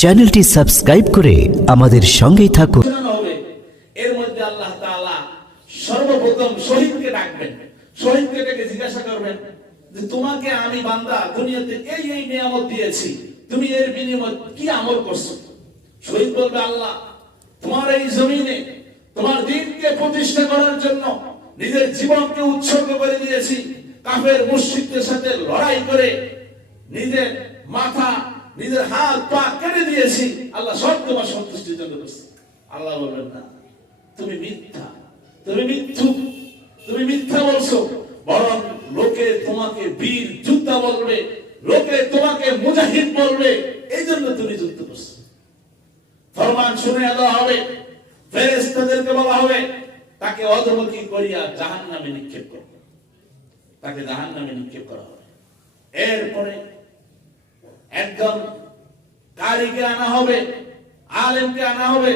চ্যানেলটি সাবস্ক্রাইব করে আমাদের সঙ্গেই থাকুন। এর মধ্যে আল্লাহ তাআলা সর্বপ্রথম শহীদকে ডাকবেন। শহীদকে ডেকে জিজ্ঞাসা করবেন যে তোমাকে আমি বান্দা দুনিয়াতে এই এই নিয়ামত দিয়েছি, তুমি এর বিনিময়ে কি আমল করছো? শহীদ বলবে, আল্লাহ তোমার এই জমিনে তোমার দ্বীনকে প্রতিষ্ঠা করার জন্য নিজের জীবনকে উৎসর্গ করে দিয়েছি। কাফের মুশরিকদের সাথে লড়াই করে নিজের মাথা নিজের হাত পা কেটে দিয়েছি। আল্লাহ সব তোমার সন্তুষ্টির জন্য করছে। আল্লাহ বলবেন, না, তুমি মিথ্যা, তুমি মিথ্যুক, তুমি মিথ্যা বলছো। বরং লোকে তোমাকে বীর যোদ্ধা বলবে, লোকে তোমাকে মুজাহিদ বলবে, এই জন্য তুমি যুদ্ধ করছো। ফরমান শুনে দেওয়া হবে, ফেরেশতাদেরকে বলা হবে তাকে অধমুখী করিয়া জাহান্নামে নিক্ষেপ করবে, তাকে জাহান্নামে নিক্ষেপ করা হবে। এরপরে একজন কারিকে আনা হবে, আলেমকে আনা হবে,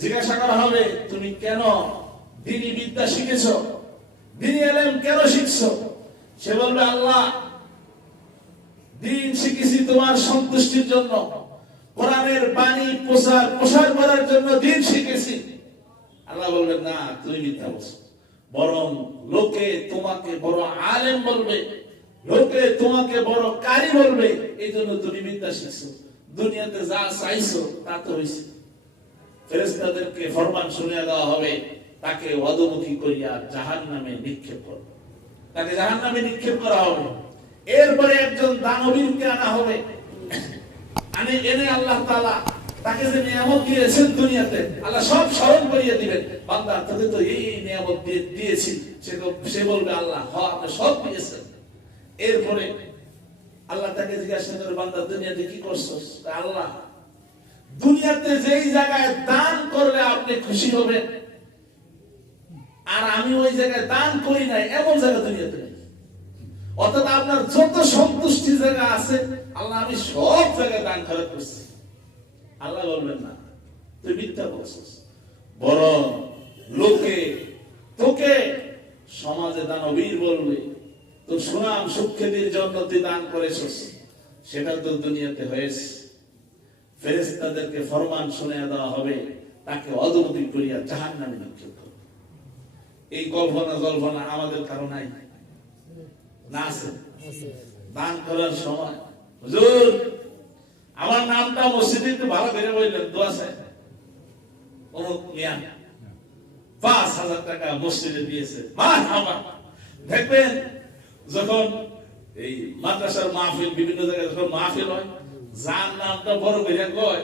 জিজ্ঞাসা করা হবে তুমি কেন দ্বীনি বিদ্যা শিখেছো, দ্বীনি ইলম কেন শিখছো? সে বলবে, আল্লাহ দ্বীন শিখেছি তোমার সন্তুষ্টির জন্য, কোরআনের বাণী প্রসার করার জন্য দ্বীন শিখেছি। আল্লাহ বলবেন, না, তুমি মিথ্যা বলছো। বরং লোকে তোমাকে বড় আলেম বলবে, লোকে তোমাকে বড় কারি বলবে, এই জন্য তুমি বিদ্যা শিখছো। দুনিয়াতে যা চাইছো তা তো হয়েছে। ফেরেশতাদেরকে ফরমান শুনিয়ে দেওয়া হবে তাকে অধমুখী করিয়া জাহান্নামে নিক্ষেপ করবে, তাকে জাহান্নামে নিক্ষেপ করা হবে। এরপরে একজন দানবীরকে আনা হবে, এনে আল্লাহ তাআলা তাকে যে নিয়ামত দিয়েছেন দুনিয়াতে, আল্লাহ সব স্মরণ করিয়ে দিবেন। বান্দা তোকে তো এই নিয়ামত দিয়েছি। সে বলবে, আল্লাহ আপনি সব দিয়েছেন। এরপরে আল্লাহ তাকে জিজ্ঞাসা করে, বান্দা দুনিয়াতে কি করছস? আল্লাহ দুনিয়াতে যেই জায়গায় দান করলে আপনি খুশি হবেন আর আমি ওই জায়গায় দান করি নাই, এমন জায়গা দুনিয়াতে নেই। অর্থাৎ আপনার যত সন্তুষ্টি জায়গা আছে, আল্লাহ আমি সব জায়গায় দান খরচ করছি। আল্লাহ বলবেন, না, তুই মিথ্যা বলছিস। বরং লোকে তোকে সমাজে দানবীর বলবে, তোর সুনাম সুখ্যাতির জন্য তুই দান করেছিস, সেটা তো দুনিয়াতে হয়েছে। ফেরেশতাদেরকে ফরমান শুনিয়ে দেওয়া হবে তাকে অধমুখী করিয়া জাহান্নামে নিক্ষেপ করবে। এই কল্পনা আমাদের কারো নাই না? আছে? দান করার সময় হুজুর আমার নামটা মসজিদে একটু ভালো করে বললেন, দোয়া চাই, অমুক মিয়া ৫,০০০ টাকা মসজিদে দিয়েছে। দেখবেন যখন এই মাদ্রাসার মাহফিল, বিভিন্ন জায়গায় যখন মাহফিল হয়, যার নামটা বড় করে কয়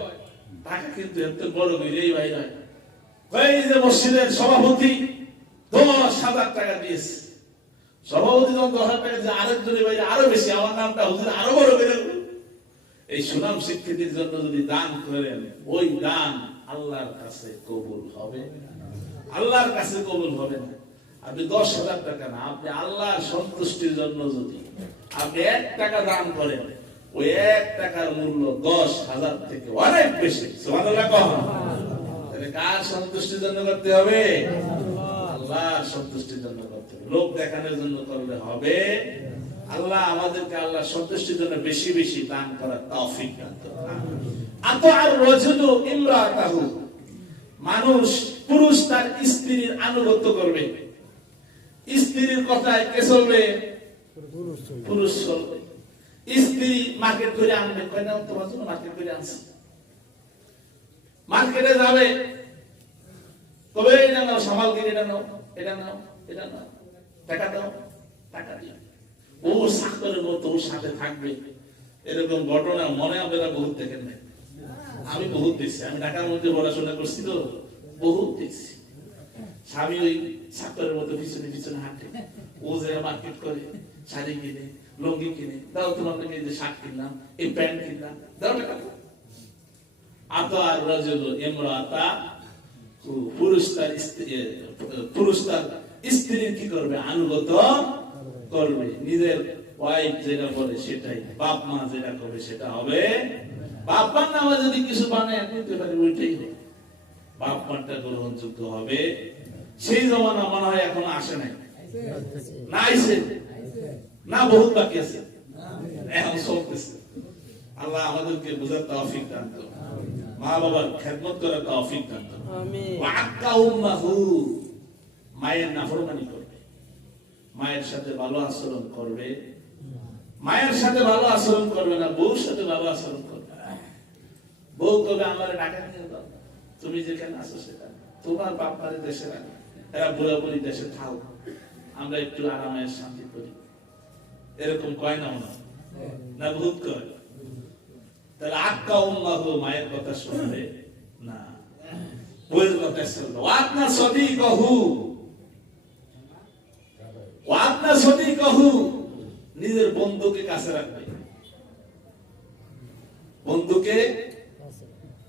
টাকা কিন্তু এত বড় করেই ভাই হয়। এই যে মসজিদের সভাপতি ১০,০০০ টাকা দিয়েছে, সভাপতি যখন ১০,০০০ টাকা দিয়ে আরেকজনের ভাই আরো বেশি, আমার নামটা হুজুর আরো বড় করে। এই সুনাম স্বীকৃতির জন্য যদি দান করেন, ওই দান আল্লাহর কাছে কবুল হবে, আল্লাহর কাছে কবুল হবে না। আপনি ১০,০০০ টাকা না, আপনি আল্লাহর সন্তুষ্টির জন্য যদি আপনি ১ টাকা দান করেন, ওই ১ টাকার মূল্য ১০,০০০ থেকে অনেক বেশি। সুবহানাল্লাহ। তাহলে কার সন্তুষ্টির জন্য করতে হবে? আল্লাহর সন্তুষ্টির জন্য করতে হবে। লোক দেখানোর জন্য করলে হবে? আল্লাহ আমাদেরকে আল্লাহর সন্তুষ্টির জন্য বেশি বেশি দান করার তৌফিক দান করুন। আতাআর রাজুলু ইমরাতাহু, মানুষ পুরুষ তার স্ত্রীর আনুগত্য করবে। স্ত্রীর কথায় কে চলবে? পুরুষ চলবে। স্ত্রী মার্কেট করে আনবে, কয় না তোমার জন্য মার্কেট করে আনছি। মার্কেটে যাবে, তবে এটা নাও, সামাল দিয়ে এটা নাও, এটা নাও, এটা নাও, টাকা দাও, টাকা দিও। ও চাকরের মতো ওর সাথে থাকবে। এরকম ঘটনা মনে আপনারা বহুত দেখেন নাই? আমি বহুত দেখছি। আমি ঢাকার মধ্যে পড়াশোনা করছি তো বহুত দেখছি। স্বামী ওই চাকরের মতো পিছনে পিছনে হাঁটে, ও যারা মার্কেট করে, শাড়ি কিনে, লুঙ্গি কিনে, দাও তোমার এই যে শার্ট কিনলাম, এই প্যান্ট কিনলাম, দাও টাকা। আতাআর রাজুলু ইমরাতা, পুরুষ তার স্ত্রীর কি করবে? আনুগত্য করবে। নিজের ওয়াইফ যেটা বলে সেটাই, বাপ মা যেটা করবে সেটা হবে। বাপ মার নামে যদি কিছু বানায় করতে পারে, ওইটাই হবে। বাপ মারটা গ্রহণযোগ্য হবে। সেই জমানা মনে হয় এখন আসে নাই, না আইছে না, বহুত বাকি আছে, এখন চলতেছে। আল্লাহ আমাদেরকে বুঝার তৌফিক দান করুন, মা বাবার খেদমত করার তৌফিক দান করুন। আমিন। ওয়া আক্কা উম্মাহু, মায়ের নাফরমানি করবে, মায়ের সাথে ভালো আচরণ করবে, মায়ের সাথে ভালো আচরণ করবে না, বউর সাথে ভালো আচরণ করবে। বউ কবে আমার ঢাকা নিয়ে দাও, তুমি যেখানে আছো সেখানে, তোমার বাপ মায়ের দেশে রাখো, এরা বুড়া বুড়ি দেশে থাও, আমরা একটু আরামে শান্তি করি, এরকম কয় না মনে না, ভূত কয়। তাহলে আক্কা উম্মাহু, মায়ের কথা শুনবে না, বউয়ের কথা শুনবে। ওয়াতনা সাদিকাহু, ওয়াতনা সাদিকাহু, নিজের বন্ধুকে কাছে রাখবে, বন্ধুকে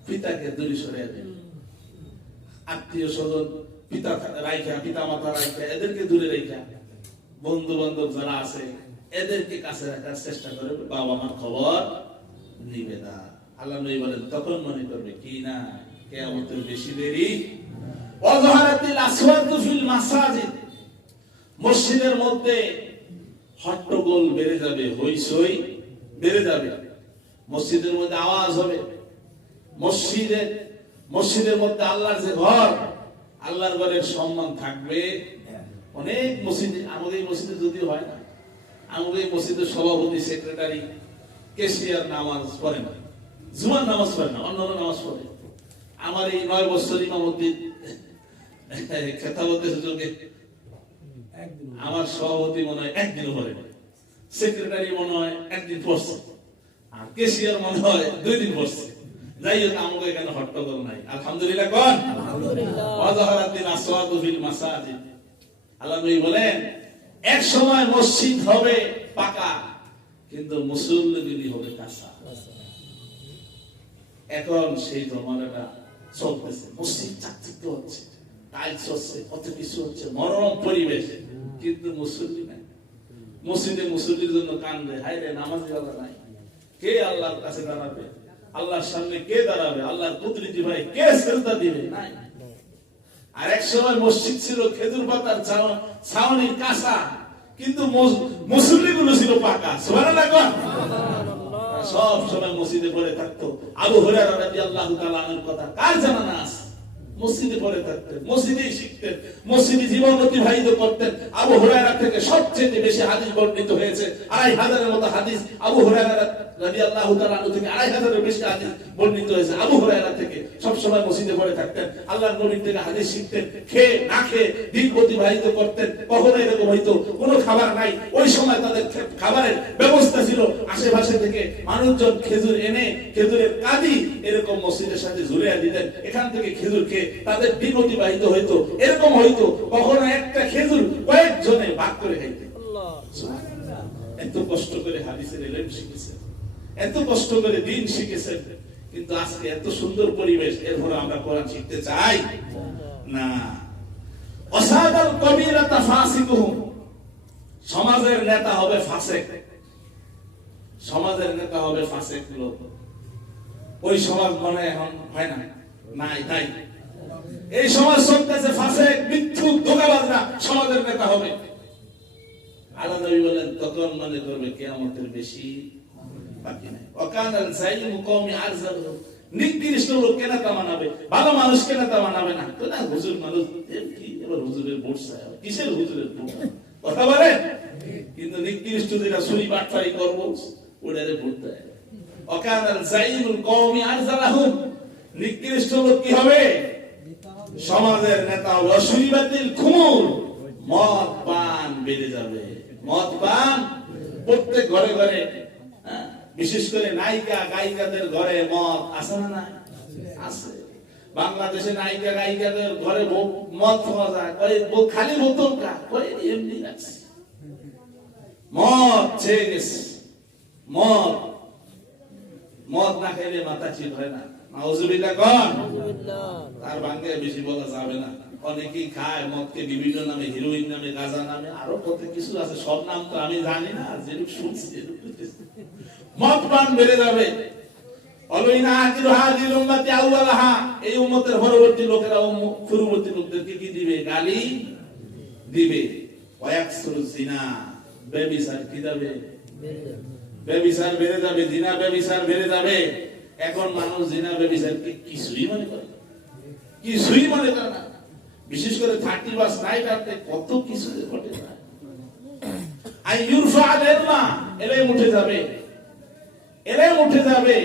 পিতাকে দূরে সরিয়ে দেবে, আত্মীয় স্বজন পিতা রাইখা, পিতা মাতা রাইখা, এদেরকে দূরে রাইখা, বন্ধু বান্ধব যারা আছে এদেরকে কাছে রাখার চেষ্টা করে, বাবা মার খবর নিবে না। আল্লাহ নবী বলেন তখন মনে করবে কি না কিয়ামতের বেশি দেরি। ওয়াজহারাতিল আসওয়াতু ফিল মাসাজিদ, মসজিদের মধ্যে হট্টগোল বেড়ে যাবে, হইচই বেড়ে যাবে, মসজিদের মধ্যে আওয়াজ হবে, মসজিদের মধ্যে আল্লাহর যে ঘর, আল্লাহর ঘরের সম্মান থাকবে। অনেক মসজিদে, আমাদের এই মসজিদে যদিও হয় না, আমাদের এই মসজিদের সভাপতি, সেক্রেটারি, কেশিয়ার নামাজ পড়ে না, জুমার নামাজ পড়ে না, অন্যান্য নামাজ পড়ে। আমার এই 9 বছর ইমামতির খেতাবতের যুগে আমার সভাপতি মনে হয় একদিনও পড়ে, সেক্রেটারি মনে হয় একদিন পড়ছে, আর কেশিয়ার মনে হয় 2 দিন পড়ছে। যাই হোক, আমাকে এখানে হট্টগোল নাই, আলহামদুলিল্লাহ। কোন ওয়াজহারাতিল আসওয়াতু ফিল মাসাজিদ, আল্লাহ নবী বলেন এক সময় মসজিদ হবে পাকা, কিন্তু মুসল্লিগুলি হবে কাঁচা। এখন সেই জমানাটা চলতেছে, মসজিদ চাকচিক্য হচ্ছে, টাইলস হচ্ছে, কত কিছু হচ্ছে, মনোরম পরিবেশ, কিন্তু মুসল্লি নাই। মসজিদে মুসল্লির জন্য কান্দে, হায় রে নামাজি ওয়ালা নাই, কে আল্লাহর কাছে দাঁড়াবে, আল্লাহর সামনে কে দাঁড়াবে, আল্লাহর কুদরতি ভাই কে সিজদা দিবে, নাই। আর এক সময় মসজিদ ছিল খেজুর পাতার ছাউনির কাঁচা, কিন্তু মুসল্লিগুলো ছিল পাকা। সুবহানাল্লাহ। কোন সব সময় মসজিদে পড়ে থাকতো। আবু হুরায়রা রাদিয়াল্লাহু তাআলা আনহুর কথা কার জানা না আছে? মসজিদে পড়ে থাকতেন, মসজিদেই শিখতেন, মসজিদে জীবন অতিবাহিত করতেন। আবু হুরায়রা থেকে সবচেয়ে বেশি হাদিস বর্ণিত হয়েছে, 2500 মতো হাদিস আবু হুরায়রা রাদিয়াল্লাহু তাআলা আনহু থেকে 2500 বেশি হাদিস বর্ণিত হয়েছে। আবু হুরায়রা থেকে সব সময় মসজিদে পড়ে থাকতেন, আল্লাহর নবী থেকে হাদিস শিখতেন, খেয়ে না খেয়ে দিন অতিবাহিত করতেন। কখনো এরকম হয়তো কোনো খাবার নাই, ওই সময় তাদের খাবারের ব্যবস্থা ছিল, আশেপাশে থেকে মানুষজন খেজুর এনে খেজুরের কাঁদি এরকম মসজিদের সাথে ঝুলিয়ে দিতেন, এখান থেকে খেজুর খেয়ে তাদের দিন অতিবাহিত হইতো। এরকম হইতো কখনো একটা খেজুর কয়েকজনে ভাগ করে খাইতে। এত কষ্ট করে হাদিসের ইলম শিখেছেন, এত কষ্ট করে দিন শিখেছেন, কিন্তু আজকে এত সুন্দর পরিবেশ, এরপর আমরা কোরআন শিখতে চাই না। অসাদাল কবিরাতা ফাসিকুহুম, সমাজের নেতা হবে ফাসিক, সমাজের নেতা হবে ফাসিক লোক। ওই সমাজ মনে এখন হয় না, নাই নাই। এই সমাজ চলতেছে ফাসিক, মিথ্যুক, ধোঁকাবাজরা সমাজের নেতা হবে। আল্লাহ নবী বলেন তখন মনে করবে কিয়ামতের বেশি বাকি নাই। ওয়াকানাল যাইমু কওমি আরজালু, নিকৃষ্ট লোককে নেতা মানাবে, ভালো মানুষকে নেতা মানাবে না। তো না হুজুর মানুষ কি এবার হুজুরের ভোট চায়, কিসের হুজুরের ভোট কথা বলে, কিন্তু নিকৃষ্ট যেটা চুরি বাটপারি করব ওটারে ভোট দেয়। ওয়াকানাল যাইমুল কওমি আরজালাহুম, নিকৃষ্ট লোক কি হবে? সমাজের নেতা হবে। অসুরিবাতিল খুমুর, মদ পান বেড়ে যাবে, মদ পান প্রত্যেক ঘরে ঘরে, বিশেষ করে নায়িকা গায়িকাদের ঘরে মদ আছে না? নাই আছে। বাংলাদেশে নায়িকা গায়িকাদের ঘরে মদ পাওয়া যায়, খালি বোতল কা এমনি আছে, মদ ছেড়ে গেছে। মদ না খেলে মাথা ঠিক হয় না। নাউজুবিল্লাহ। কোন তার ভাঙ্গে বেশি বলা যাবে না। অনেকেই খায় মদকে বিভিন্ন নামে, হিরোইন নামে, গাঁজা নামে, আরো কত কিছু আছে, সব নাম তো আমি জানি না, যেরকম শুনছি। মদ পান বেড়ে যাবে। অলইনা আখিরু হাযিল উম্মতি আউয়ালাহা, এই উম্মতের পরবর্তী লোকেরা পূর্ববর্তী লোকদেরকে কি দিবে? গালি দিবে। ওয়ায়াকসুরু জিনা, ব্যভিচার কি দিবে? ব্যভিচার বেড়ে যাবে, জিনা ব্যভিচার বেড়ে যাবে। এখন মানুষ জিনা ব্যভিচারকে কিছুই মনে করে না, কিছুই মনে করে না। বিশেষ করে 30 বাস নাইট আপনি কত কিছু ঘটে না। আইয়ুরফা আল-ইলমা, এলেম উঠে যাবে, এলেম উঠে যাবে,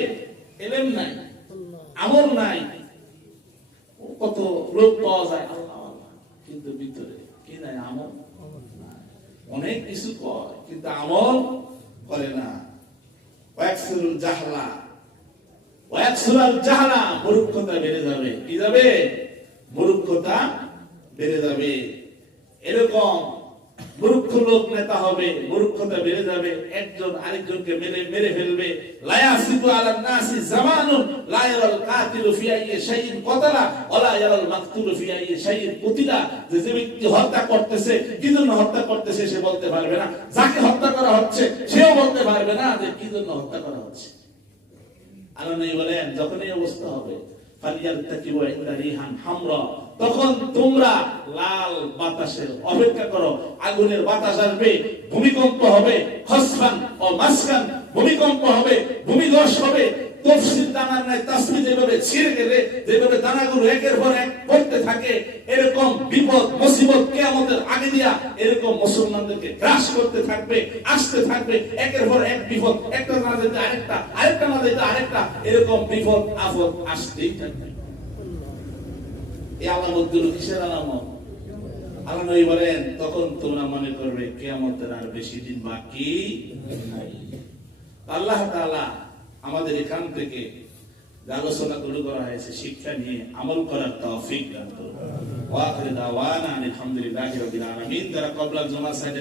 এলেম নাই, আমল নাই। কত লোক পাওয়া যায় আল্লাহ আল্লাহ, কিন্তু ভিতরে কি নাই, আমল নাই। অনেক কিছু কয় কিন্তু আমল করে না। ওয়াকসুরুল জাহলা, ওয়াকসুরুল জাহলা, মূর্খতা বেড়ে যাবে। কি যাবে? মূর্খতা বেড়ে যাবে। এরকম মূর্খ লোক নেতা হবে, মূর্খতা বেড়ে যাবে, একজন আরেকজনকে মেরে ফেলবে। লা ইয়াসিবু আলান নাসি জামানুন লা ইয়ারাল কাতিলু ফি আইয়ি শাইইন কতালা ওয়া লা ইয়ারাল মাকতুলু ফি আইয়ি শাইইন কুতিলা। যে ব্যক্তি হত্যা করতেছে কি জন্য হত্যা করতেছে সে বলতে পারবে না, যাকে হত্যা করা হচ্ছে সেও বলতে পারবে না যে কি জন্য হত্যা করা হচ্ছে। আল্লাহ নবী বলেন, যখন এই অবস্থা হবে ফালিয়ালতাকিবু ইনদা রিহান হামরা, তখন তোমরা লাল বাতাসের অপেক্ষা করো। আগুনের বাতাস আসবে, ভূমিকম্প হবে, খসফান ও মাসকান, ভূমিকম্প হবে, ভূমিধস হবে। তফসিল দানার নাই তাসবীহ যেভাবে ছিঁড়ে গেলে যেভাবে দানাগুলো একের পর এক পড়তে থাকে, এরকম বিপদ মুসিবত কিয়ামতের আগে দিয়া এরকম মুসলমানদেরকে গ্রাস করতে থাকবে, আসতে থাকবে, একের পর এক বিপদ, একটা না যেতে আরেকটা, আরেকটা না যেতে আরেকটা, এরকম বিপদ আপদ আসতেই থাকবে। এই আলামতগুলো কিসের আলামত? আল্লাহ নবী বলেন, তখন তোমরা মনে করবে কিয়ামতের আর বেশি দিন বাকি নাই। আল্লাহ তাআলা আমাদের এখান থেকে যে আলোচনাগুলো করা হয়েছে শিক্ষা নিয়ে আমল করার তৌফিক দান করুন। ওয়া আখিরু দাওয়ানা আলহামদুলিল্লাহি রাব্বিল আলামিন। যারা ক্বাবলা জুমা সাইডে